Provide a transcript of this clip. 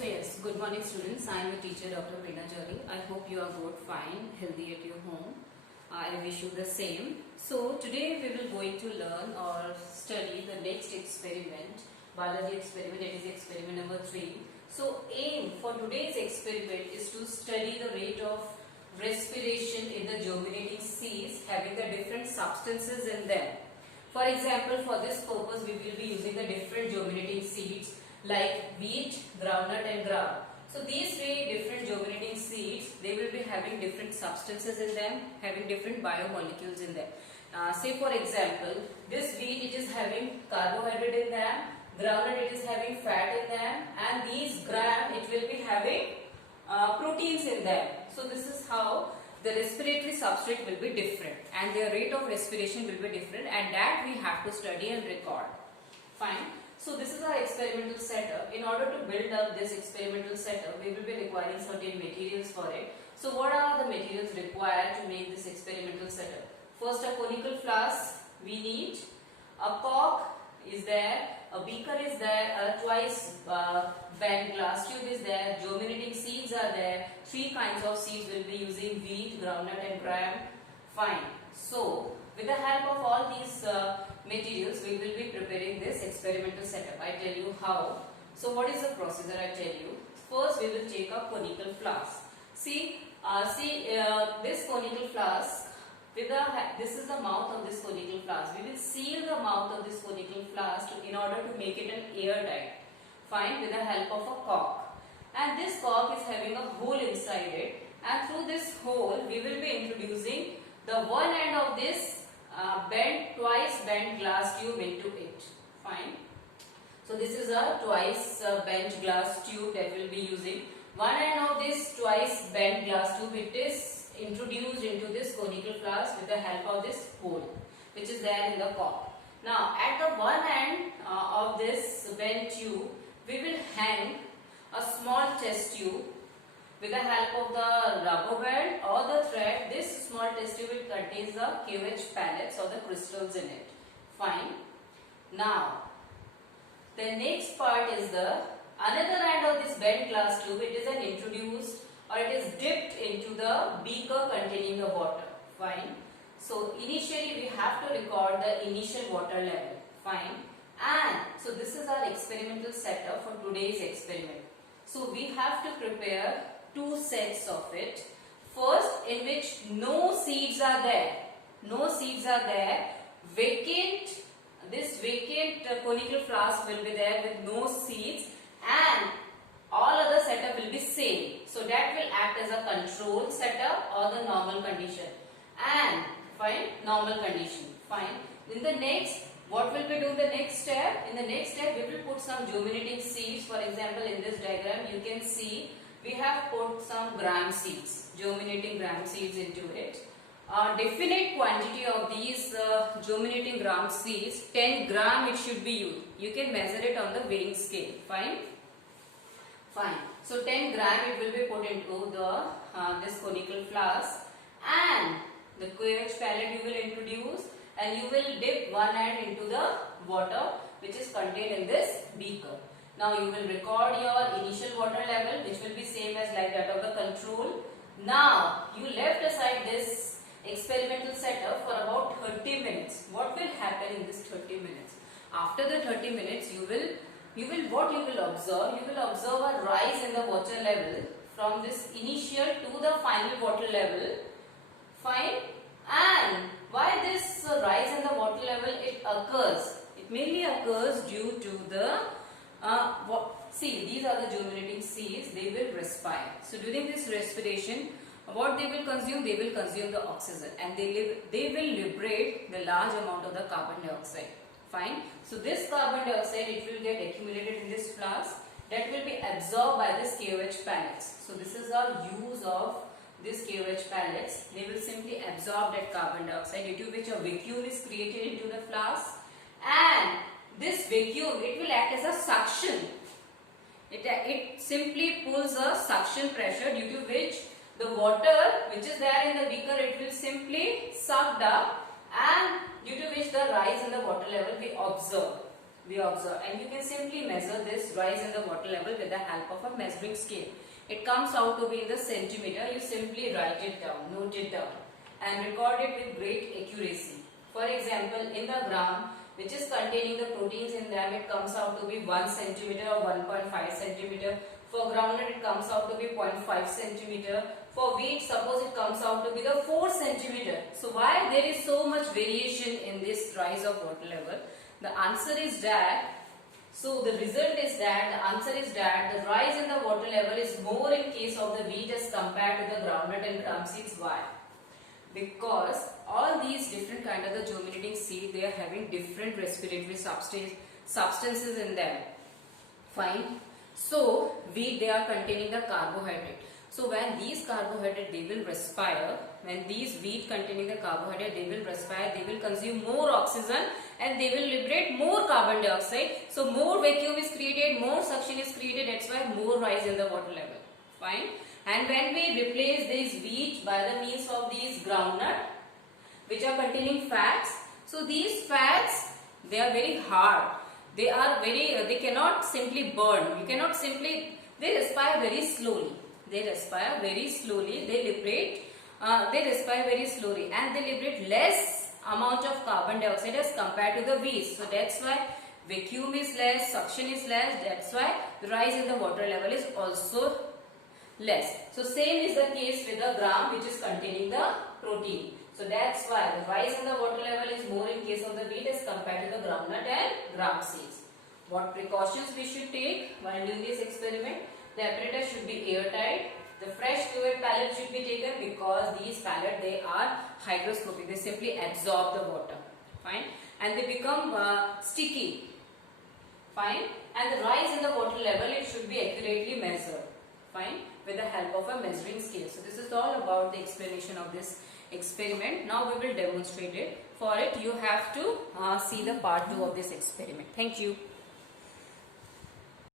So yes, good morning students. I am your teacher Dr. Preena Jari. I hope you are both fine, healthy at your home. I wish you the same. So today we will going to learn or study the next experiment, biology experiment, that is experiment number 3. So aim for today's experiment is to study the rate of respiration in the germinating seeds having the different substances in them. For example, for this purpose we will be using the different germinating seeds like wheat, groundnut and gram. So these three different germinating seeds, they will be having different substances in them, having different biomolecules in them. Say for example, this wheat it is having carbohydrate in them, groundnut it is having fat in them, and these gram it will be having proteins in them. So this is how the respiratory substrate will be different and their rate of respiration will be different, and that we have to study and record. Fine. So this is our experimental setup. In order to build up this experimental setup, we will be requiring certain materials for it. So what are the materials required to make this experimental setup? First, a conical flask we need, a cork is there, a beaker is there, a twice bent glass tube is there, germinating seeds are there, 3 kinds of seeds will be using wheat, groundnut and gram. Fine. So with the help of all these materials, we will be preparing this experimental setup. I tell you how. So what is the procedure? I tell you. First, we will take a conical flask. See, this conical flask. This is the mouth of this conical flask. We will seal the mouth of this conical flask in order to make it an airtight. Fine, with the help of a cork. And this cork is having a hole inside it. And through this hole, we will be introducing the one end of this twice bent glass tube into it. Fine. So this is a twice bent glass tube that we will be using. One end of this twice bent glass tube, it is introduced into this conical flask with the help of this hole which is there in the cork. Now at the one end of this bent tube, we will hang a small test tube. With the help of the rubber band or the thread, this small test tube will contain the KOH pellets or the crystals in it. Fine. Now, the next part is the another end of this bent glass tube. It is an introduced or it is dipped into the beaker containing the water. Fine. So, initially we have to record the initial water level. Fine. And so this is our experimental setup for today's experiment. So, we have to prepare 2 sets of it. First, in which no seeds are there. No seeds are there. This vacant conical flask will be there with no seeds, and all other setup will be same. So that will act as a control setup or the normal condition. And fine, normal condition. Fine. In the next, what will we do in the next step? In the next step, we will put some germinating seeds. For example, in this diagram, you can see we have put some gram seeds, germinating gram seeds into it. Definite quantity of these germinating gram seeds, 10 gram it should be used. You can measure it on the weighing scale. Fine? Fine. So 10 gram it will be put into the this conical flask, and the KOH pellet you will introduce, and you will dip one end into the water which is contained in this beaker. Now you will record your initial water level, which will be same as like that of the control. Now you left aside this experimental setup for about 30 minutes. What will happen in this 30 minutes? After the 30 minutes, what you will observe? You will observe a rise in the water level from this initial to the final water level. Fine. And why this rise in the water level it occurs? It mainly occurs due to the see, these are the germinating seeds, they will respire. So during this respiration, what they will consume? They will consume the oxygen, and they will liberate the large amount of the carbon dioxide. Fine. So this carbon dioxide, it will get accumulated in this flask, that will be absorbed by this KOH pellets. So this is our use of this KOH pellets. They will simply absorb that carbon dioxide, due to which a vacuum is created into the flask, and this vacuum, it will act as a suction. It simply pulls a suction pressure, due to which the water which is there in the beaker, it will simply sucked up, and due to which the rise in the water level we observe. we observe, and you can simply measure this rise in the water level with the help of a measuring scale. It comes out to be in the centimeter. You simply write it down, note it down, and record it with great accuracy. For example, in the gram, which is containing the proteins in them, it comes out to be 1 centimeter or 1.5 centimeter. For groundnut, it comes out to be 0.5 centimeter. For wheat, suppose it comes out to be the 4 centimeter. So why there is so much variation in this rise of water level? The answer is that, so the result is that, the answer is that the rise in the water level is more in case of the wheat as compared to the groundnut and gram seeds. Why? Because all these different kind of the germinating seed, they are having different respiratory substances in them. Fine. So wheat, they are containing the carbohydrate. So when these carbohydrate, they will respire, when these wheat containing the carbohydrate, they will respire, they will consume more oxygen and they will liberate more carbon dioxide. So more vacuum is created, more suction is created, that's why more rise in the water level. Fine. And when we replace this wheat by the means of these groundnut, which are containing fats, so these fats, they are very hard. They are very, they cannot simply burn. You cannot simply, they respire very slowly. They respire very slowly. They respire very slowly, and they liberate less amount of carbon dioxide as compared to the wheat. So that's why vacuum is less, suction is less. That's why the rise in the water level is also less. So same is the case with the gram, which is containing the protein. So that's why the rise in the water level is more in case of the wheat as compared to the groundnut and gram seeds. What precautions we should take while doing this experiment? The apparatus should be airtight. The fresh fluid pellet should be taken because these pellets, they are hygroscopic. They simply absorb the water. Fine. And they become sticky. Fine. And the rise in the water level, it should be accurately measured. Fine. With the help of a measuring scale. So this is all about the explanation of this experiment. Now we will demonstrate it. For it, you have to see the part 2 of this experiment. Thank you.